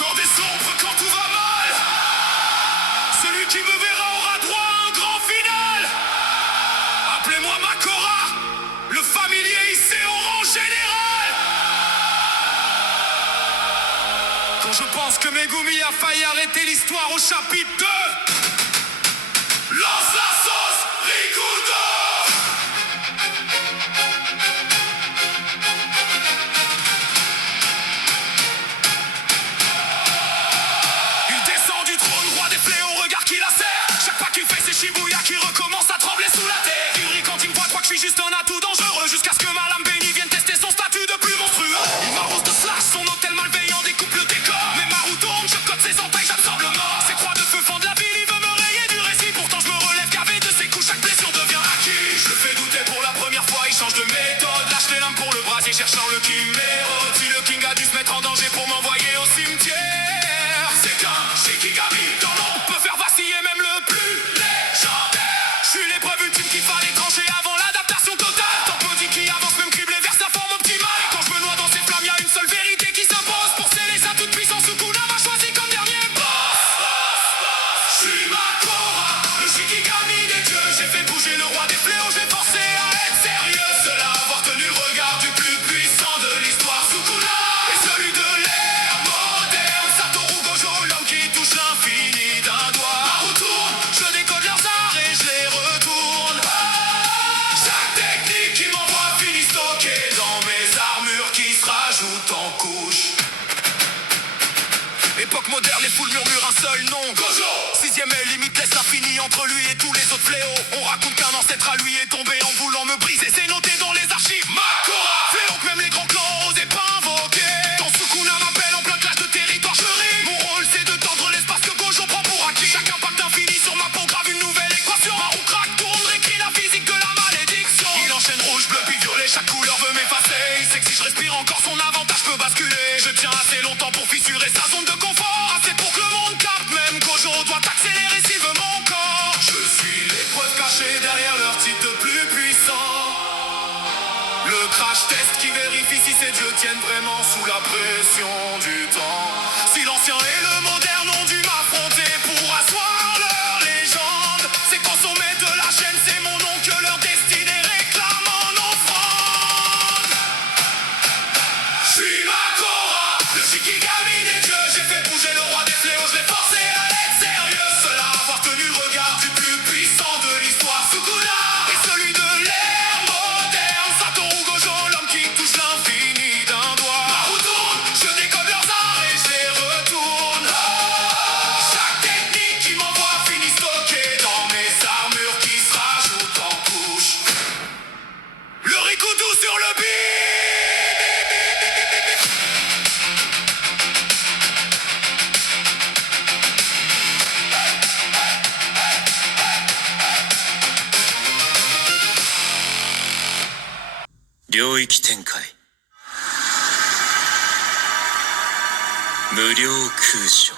Sors des ombres quand tout va mal. Celui qui me verra aura droit à un grand final. Appelez-moi Makora, le familier hissé au rang général. Quand je pense que Megumi a failli arrêter l'histoire au chapitre 2, lance la sauce, Rikudo. Il descend du trône, roi des fléaux, regarde qui la serre. Chaque pas qu'il fait, c'est Shibuya qui recommence à trembler sous la terre. Il rit quand il me voit, croit que je suis juste un atout dangereux, jusqu'à ce que ma lame bénie vienne tester son statut de plus monstrueux. Il m'arrose de slash, son hôtel malveillant découpe le décor. Mais Maruto, je cote ses entailles, j'absorbe le mort. Ses croix de feu fendent la ville, il veut me rayer du récit. Pourtant je me relève gavé de ses coups, chaque blessure devient acquis. Je le fais douter pour la première fois, il change de méthode. Lâche les lames pour le brasier, cherchant le Kimero. Si le King a dû se mettre en danger pour m'envoyer au cimetière, c'est qu'un Shikigami dans l'ombre peut faire vaciller même le plus légendaire. Je suis l'épreuve ultime qu'il fallait trancher avant l'adaptation totale. Tant me dit qui avance même criblé vers sa forme optimale. Et quand je me noie dans ces flammes, y'a une seule vérité qui s'impose. Pour sceller sa toute puissance, Sukuna m'a choisi comme dernier boss. Je suis Makora, le Shikigami des dieux. J'ai fait bouger le roi des fléaux, j'ai forcé à être sérieux. Seul à avoir tenu le regard du plus puissant de l'histoire, Sukuna. Et celui de l'ère moderne, Satoru Gojo, l'homme qui touche l'infini d'un doigt. Naruto, je décode leurs arts et je les retourne. Chaque technique qui m'envoie finit stocké dans mes armures qui se rajoutent en couche. Époque moderne, les foules murmurent un seul nom, Gojo. Sixième et limitless, l'infini entre lui et tous les autres fléaux. On raconte qu'un ancêtre à lui est tombé en voulant me briser. C'est noté dans les archives, Makora. Fléau que même les grands clans osaient pas invoquer. Quand Sukuna m'appelle en plein clash de territoire, je ris. Mon rôle c'est de tendre l'espace que Gojo prend pour acquis. Chaque impact infini sur ma peau grave une nouvelle équation. Maru craque, tourne, récrit la physique de la malédiction. Il enchaîne rouge, bleu, puis violet, chaque couleur veut m'effacer. Il sait que si je respire encore son avantage peut basculer. Je tiens assez longtemps pour fissurer sa zone de confort. Assez pour que le monde capte, même Gojo doit accélérer s'il veut mon corps. Je suis l'épreuve cachée derrière leur titre de plus puissant. Le crash test qui vérifie si ces dieux tiennent vraiment sous la pression du temps. Si l'ancien et le moderne ont dû m'affronter pour asseoir leur légende, c'est qu'au sommet de la chaîne, c'est mon nom que leur destinée réclame en offrande. Je suis Makora, le Shikigami des dieux. J'ai fait bouger le roi des fléaux, je l'ai forcé à être sérieux. Seul à avoir tenu le regard du plus puissant de l'histoire, Sukuna. Et celui de l'ère moderne, Satoru Gojo, l'homme qui touche l'infini d'un doigt. Naruto, je décode leurs arts et je les retourne. Chaque technique qui m'envoie finit stocké dans mes armures qui se rajoutent en couche. Le Rikudo sur le beat.領域展開無料空所